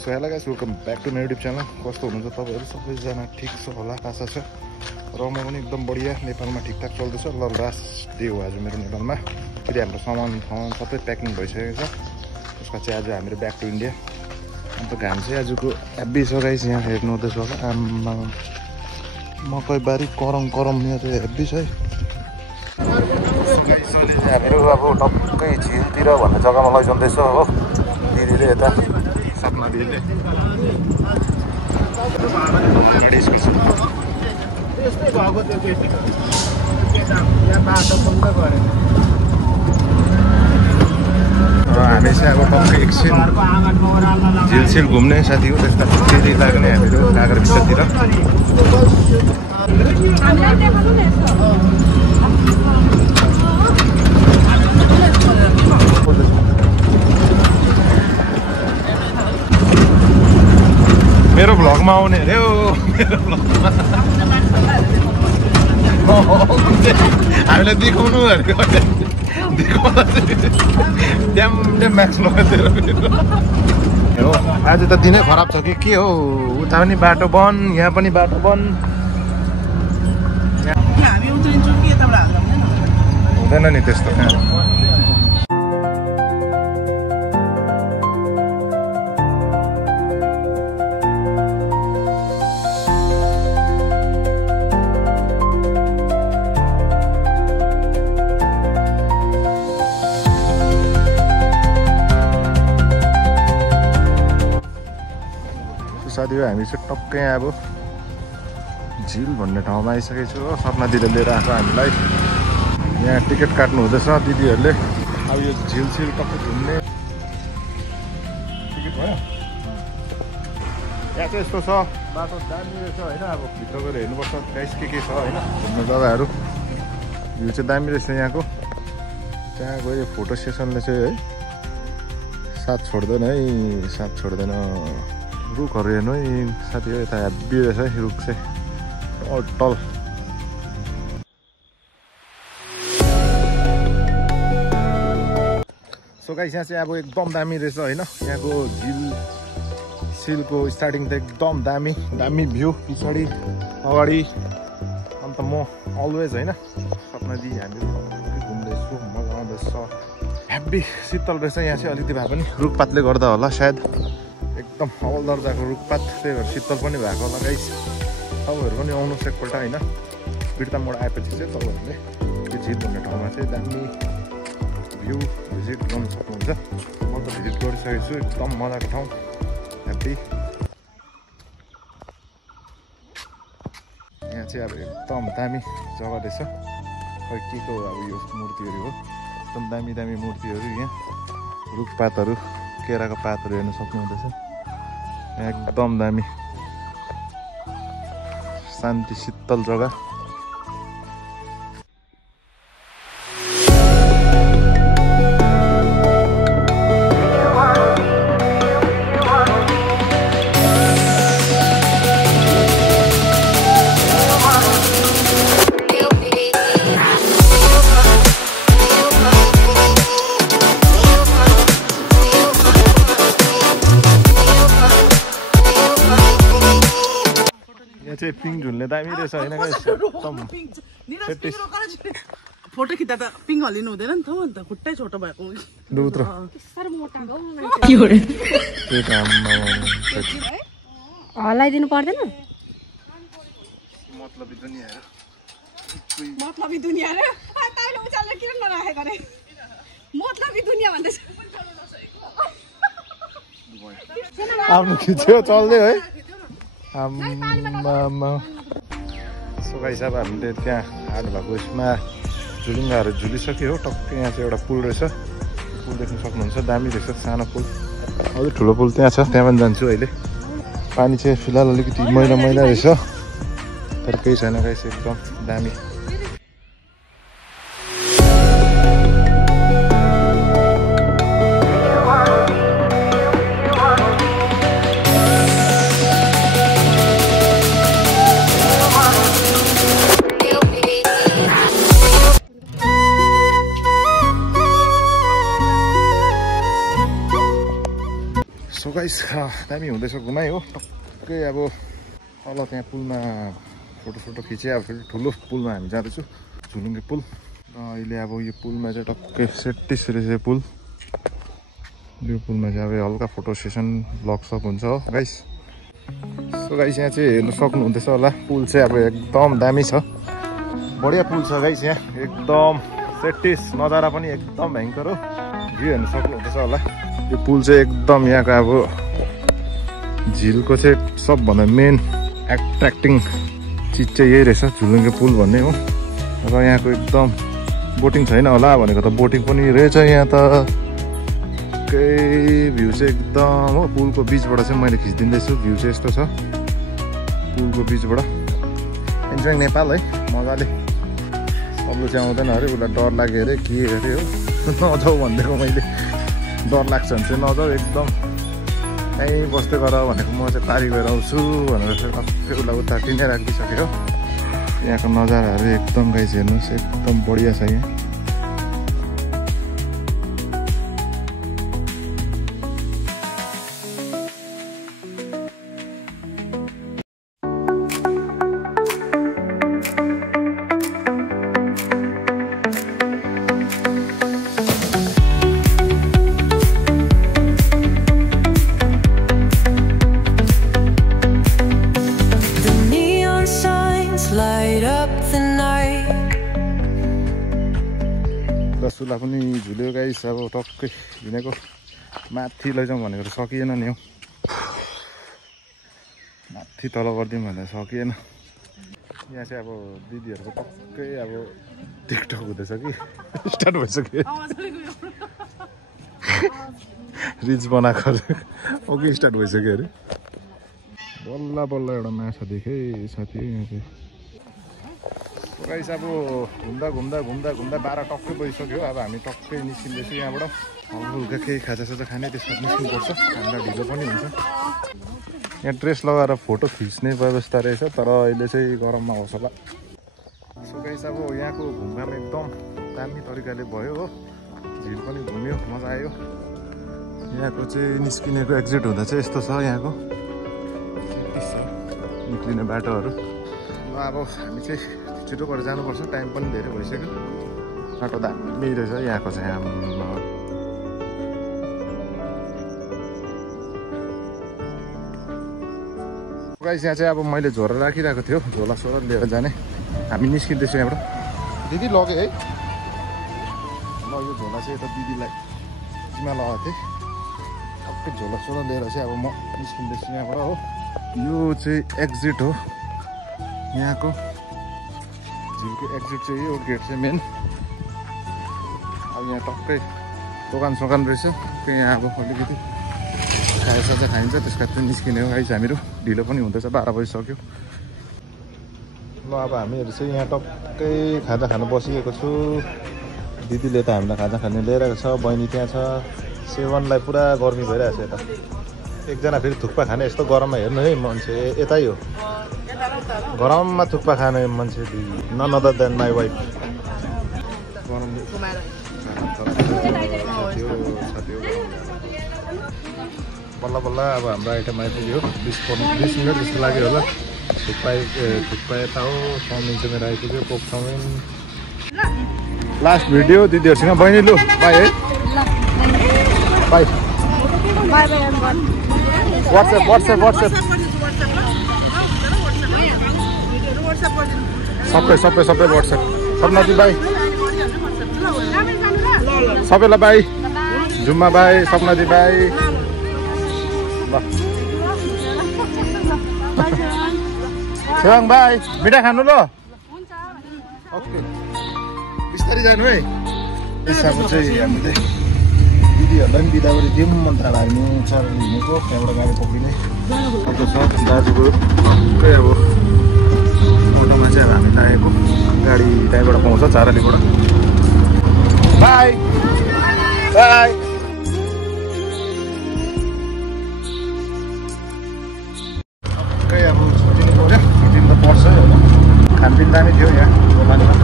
So hello guys welcome back to my YouTube channel. कस्तो हुनुहुन्छ तपाईँहरू सबैजना? ठिक छ होला आशा छ। र म पनि एकदम बढिया नेपालमा ठिकठाक चल्दैछ। ल लास्ट डे हो आज मेरो नेपालमा। फेरि हाम्रो सामान सबै प्याकिङ भइसकेको छ। त्यसमा चाहिँ आज हामीहरू ब्याक टु इन्डिया। अन्त घाम चाहिँ आजको हेब्बी छ गाइस। यहाँ हेर्नु हुँदैछ होला आम्मा मकैबारी करम यहाँ चाहिँ हेब्बी छ है। हामीहरू अब टक्कै झिलतिर भन्ने जग्गामा लैजाँदैछ हो। दिदीले यता सपना दिदीले गाडी स्कुल छ। हामी चाहिँ अब टक्कै एकछिन झिलसिल घुम्ने साथी हो। त्यस्ता फेरि लाग्ने हामीहरू सागर भित्रतिर। मेरो भ्लगमा आउने अरे हो। मेरो भ्लगमा हामीलाई देखाउनु अरे ड्याम म्याक्स लगाएर हो। आज त दिनै खराब छ कि के हो। उता पनि बाटो बन्द, यहाँ पनि बाटो बन्द। हुँदैन नि त्यस्तो कहाँ। साथीभाइ हामी चाहिँ टक्कै अब झिल भन्ने ठाउँमा आइसकेको छु हो। सपना दिदीले लिएर आएको हामीलाई। यहाँ टिकट काट्नु हुँदैछ दिदीहरूले। अब यो झिलसिल टक्कै घुम्ने टिकट भयो। यहाँ चाहिँ यस्तो छ बाटो दामी रहेछ होइन। अब भित्र गएर हेर्नुपर्छ गाइस के छ होइन घुम्ने जग्गाहरू। भ्यू चाहिँ दामी रहेछ यहाँको। त्यहाँ गयो फोटो सेसनले चाहिँ है साथ छोड्दैन है, साथ छोड्दैन। रुखहरू हेर्नु है साथी हो। यता हेब्बी रहेछ है रुख चाहिँ अटल। सो गाइस यहाँ चाहिँ अब एकदम दामी रहेछ होइन। यहाँको झिल सिलको स्टार्टिङ त एकदम दामी दामी भ्यू। पछाडि अगाडि अन्त म अलवेज होइन सपना दिदी हामीहरू घुम्दैछु। मजा आउँदैछ। हेब्बी शीतल रहेछ यहाँ चाहिँ। अलिकति भए पनि रुखपातले गर्दा होला सायद। एकदम हवल दर्जाको रुखपात, त्यही भएर शीतल पनि भएको होला गाइस। तपाईँहरू पनि आउनुहोस् एकपल्ट होइन। बिर्ता मोड आएपछि चाहिँ तपाईँहरूले यो झिल भन्ने ठाउँमा चाहिँ दामी भ्यू भिजिट गर्नु सक्नुहुन्छ। म त भिजिट गरिसकेको छु। एकदम मजाको ठाउँ हेप्पी। यहाँ चाहिँ अब एकदम दामी जग्गा रहेछ। खै के को अब यो मूर्तिहरू हो। एकदम दामी दामी मूर्तिहरू। यहाँ रुखपातहरू केराको पातहरू हेर्नु सक्नुहुँदैछ। एकदम दामी शान्ति शीतल जग्गा। चाहिँ पिङ झुल्ने दामी रहेछ होइन गाइस। फोटो खिच्दा त पिङ हलिनु हुँदैन नि त। अन्त खुट्टै छोटो भएको हल्लाइदिनु पर्दैन। मतलबी दुनियाँहरू मतलबी दुनियाँ रे तैँले उचालेर किन नराखेको रे। मतलबी दुनियाँ भन्दैछ। आफ्नो खिच्यो चल्दै है। आम्मा सो गाइस अब हामीले त्यहाँ हाट भएको उसमा झुलुङ्गाहरू झुलिसक्यो हो। टक्कै यहाँ चाहिँ एउटा पुल रहेछ। पुल देख्न सक्नुहुन्छ दामी रहेछ। सानो पुल अलिक ठुलो पुल त्यहाँ छ। त्यहाँ पनि जान्छु अहिले। पानी चाहिँ फिलहाल अलिकति मैला मैला रहेछ तर केही छैन गाइस एकदम दामी। गाइस दामी हुँदैछ घुमाइ हो टक्कै अब तल त्यहाँ पुलमा फोटो खिचेँ अब फेरि ठुलो पुलमा हामी जाँदैछु झुलुङ्गे पुल र अहिले अब यो पुलमा चाहिँ टक्कै 37 रहेछ पुल यो पुलमा चाहिँ अब हल्का फोटो सेसन ब्लग सप हुन्छ हो गाइस सो गाइस यहाँ चाहिँ हेर्नु सक्नुहुँदैछ होला पुल चाहिँ अब एकदम दामी छ बढिया पुल छ गाइस यहाँ एकदम 37 नजारा पनि एकदम भयङ्कर हो भ्यू हेर्नु सक्नुहुँदैछ होला यो पुल चाहिँ एकदम यहाँको अब झिलको चाहिँ सबभन्दा मेन एट्र्याक्टिङ चिज चाहिँ यही रहेछ झुलुङ्गे पुल भन्ने हो र यहाँको एकदम बोटिङ छैन होला भनेको त बोटिङ पनि रहेछ यहाँ त केही भ्यू चाहिँ एकदम हो पुलको बिचबाट चाहिँ मैले खिचिदिँदैछु भ्यू चाहिँ यस्तो छ पुलको बिचबाट इन्जोइङ नेपाल है मजाले सबले चाहिँ आउँदैन अरे उसलाई डर लाग्यो अरे के अरे हो नजाऊ भनिदिएको मैले डर लाग्छ भने चाहिँ नजाऊ एकदम कहीँ बस्दै गर भनेको म चाहिँ पारी गएर आउँछु भनेर चाहिँ टक्कै उसलाई उता टिनै राखिदिइसक्यो यहाँको नजाराहरू एकदम गाइस हेर्नुहोस् एकदम बढिया छ यहाँ रसुला पनि झुल्यो गाइस अब टक्कै झुलेको माथि लैजाउँ भनेको त सकिएन नि हौ माथि तल गरिदिउँ भनेर सकिएन यहाँ चाहिँ अब दिदीहरूको टक्कै अब टिकटक हुँदैछ कि स्टार्ट भइसक्यो रिल्स बनाएको ओके स्टार्ट भइसक्यो अरे बल्ल बल्ल एउटा माछा देखेँ साथी यहाँ चाहिँ गाइस अब घुम्दा 12 टक्कै बजिसक्यो अब हामी टक्कै निस्किँदैछु यहाँबाट हल्का केही खाजासाजा खाने त्यसमा निस्किनुपर्छ हामीलाई ढिलो पनि हुन्छ यहाँ ड्रेस लगाएर फोटो खिच्ने व्यवस्था रहेछ तर अहिले चाहिँ गरममा होस् होला सो गाइस अब यहाँको घुम्दामा एकदम दामी तरिकाले भयो हो झिल पनि घुम्यो मजा आयो यहाँको चाहिँ निस्किनेको एक्जिट हुँदा चाहिँ यस्तो छ यहाँको निक्लिने बाटोहरू ल अब हामी चाहिँ छिटो गरेर जानुपर्छ टाइम पनि धेरै भइसक्यो बाटो दामी रहेछ यहाँको चाहिँ गाइस यहाँ चाहिँ अब मैले झोला राखिरहेको थियो झोला सोला लिएर जाने हामी निस्किँदैछौँ यहाँबाट दिदी लग्यो है ल यो झोला चाहिँ यता दिदीलाई जिम्मा लगाएको थिएँ सबै झोला सोला लिएर चाहिँ अब म निस्किँदैछु यहाँबाट हो यो चाहिँ एक्जिट हो यहाँको झिलको एक्जिट चाहिँ यो गेट चाहिँ मेन अब यहाँ टक्कै दोकान सोकान रहेछ यहाँ अब अलिकति खाजासाजा खाइन्छ त्यसका चाहिँ निस्किने हो गाइस हामीहरू ढिलो पनि हुँदैछ 12 बजिसक्यो ल अब हामीहरू चाहिँ यहाँ टक्कै खाजा खानु बसिएको छु दिदीले त हामीलाई खाजा खाने ल्याइरहेको छ बहिनी त्यहाँ छ सेवनलाई पुरा गर्मी भइरहेको छ यता एकजना फेरि थुक्पा खाने यस्तो गरममा हेर्नु है मान्छे यतै हो गरममा थुक्पा खाने मान्छे none other than my wife बल्ल बल्ल अब हाम्रो आइटम आइपुग्यो 20 मिनट जस्तो लाग्यो होला थुक्पा यता हो चाउमिन चाहिँ मेरो आइपुग्यो कोक चाउमिन लास्ट भिडियो दिदीहरूसँग बहिनी लु बाई है बाई वाट्सएप सबै वाट्सएप सपनाजी बाई सबैलाई बाई जुम्मा बाई सपनाजी बाई ल सेवाङ बाई मिठाई खानु ल ओके बिस्तारै जानु है यसको चाहिँ हामीले दिदीहरूलाई पनि बिदा गरी दिउँ मन्त्र हाल्नु चर हिँडेको त्यहाँबाट गाडी पक्रिने अटो छ दाजुको टक्कै अब अटोमा चाहिँ अब हामी लागेको गाडी त्यहाँबाट पाउँछ चारलीबाट बाई बाई टक्कै अब छुट्टिनु पऱ्यो छुट्टिनु त पर्छ होइन खानपिन दामी थियो यहाँ दोकानमा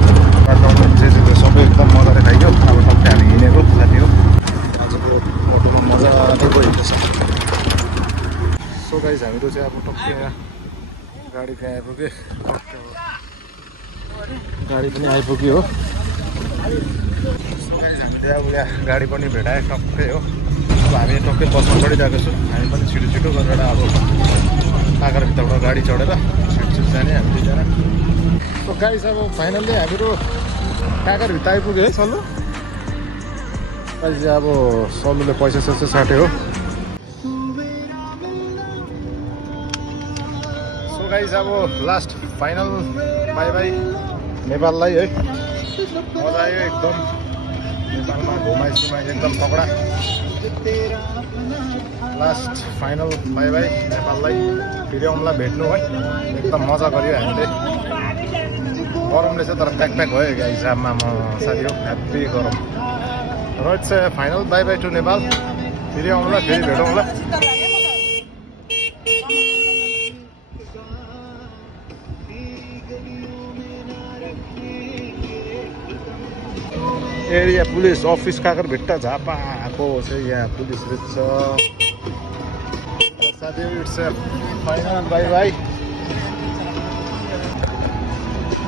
सबै एकदम मजाले खाइयो अब टक्कै हामी हिँडेको साथी हो आजको अटोमा मजाले गइरहेको छ हामीहरू चाहिँ अब टक्कै यहाँ गाडी पनि आइपुग्यो गाडी पनि आइपुग्यो हो हामीले अब यहाँ गाडी पनि भेटायो टक्कै हो अब हामी टक्कै बसमा चढिरहेको छौँ हामी पनि छिटो छिटो गरेर अब काँक्राभित्रबाट गाडी चढेर छिटो जाने हामी दुईजना सो गाइस अब फाइनल्ली हामीहरू काँक्राभित्र आइपुग्यो है सल्लु अहिले चाहिँ अब सल्लुले पैसा सस्तो साट्यो हो सो गाइस अब लास्ट फाइनल बाई बाई नेपाललाई है मजा आयो एकदम नेपालमा घुमाइ एकदम तगडा लास्ट फाइनल बाई बाई नेपाललाई फेरि आउँला भेट्नु है एकदम मजा गर्यो हामीले गरमले चाहिँ तर प्याक प्याक भयो क्या हिसाबमा म साथी हो ह्याप्पी गरम र it's final bye bye to Nepal फेरि आउँला फेरि भेटौँला एरिया पुलिस अफिस काँक्राभिट्टा झापाको चाहिँ यहाँ पुलिस रहेछ साथी it's final bye bye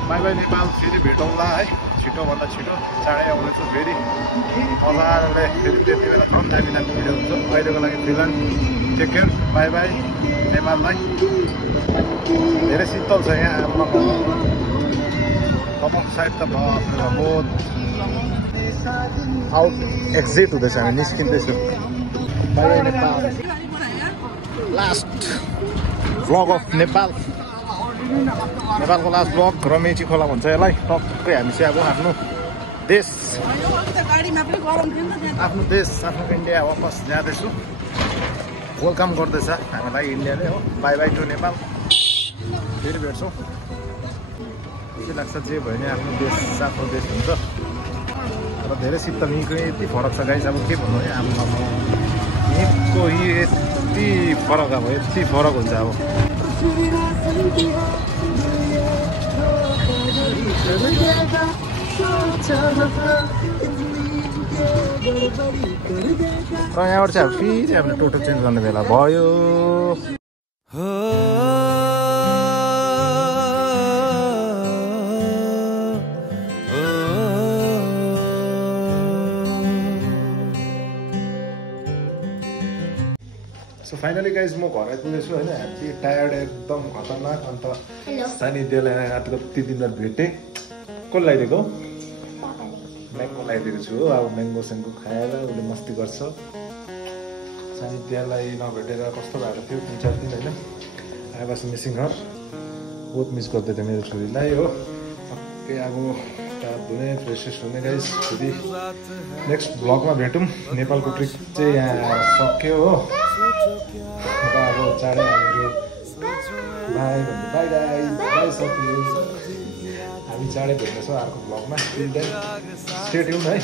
bye bye Nepal फेरि भेटौँला है छिटोभन्दा छिटो चाँडै आउनेछु फेरि मजाले फेरि त्यति बेला झन् दामी दामी भिडियो हुन्छ अहिलेको लागि फिलहाल टेक केयर बाई बाई नेपाललाई धेरै शीतल छ यहाँ कमक साइड त बहुत आउट एक्जिट हुँदैछ हामी निस्किँदैछु bye bye Nepal last vlog of Nepal नेपालको लास्ट ब्लक र मेची खोला भन्छ यसलाई टक्कै हामी चाहिँ अब आफ्नो देश आफ्नो इन्डिया वापस जाँदैछु वेलकम गर्दैछ हामीलाई इन्डियाले हो बाई बाई टु नेपाल फेरि भेट्छौँ खुसी लाग्छ जे भयो नि आफ्नो देश हुन्छ र धेरै शीतल यहीँको यति फरक छ गाइस अब के भन्नु है आमा यहीँको यति फरक अब यति फरक हुन्छ अब र यहाँबाट चाहिँ अब फेरि हामीले टोटो चेन्ज गर्ने बेला भयो सो फाइनली गाइज म घर आइपुगेछु होइन ह्याप्पी टायर्ड एकदम खतरनाक अन्त सानिध्यलाई कति दिन बाद भेटेँ कसले लगाइदिएको म्याङ्गो लगाइदिएको छु हो अब म्याङ्गो स्याङ्गो खाएर उसले मस्ती गर्छ सानिध्यलाई नभेटेर कस्तो भएको थियो 3-4 दिन होइन आई वाज मिसिङ हर बहुत मिस गर्दै थियो मेरो छोरीलाई हो टक्कै अब टाप हुने फ्रेसेस हुने गाइज फेरि नेक्स्ट भ्लगमा भेटौँ नेपालको ट्रिप चाहिँ यहाँ सक्यो हो र अब चाँडै हामीहरू बाई भन्नु बाई गाइज बाई सक्यो हामी चाँडै भेट्नेछौँ अर्को भ्लगमा स्टे ट्युन है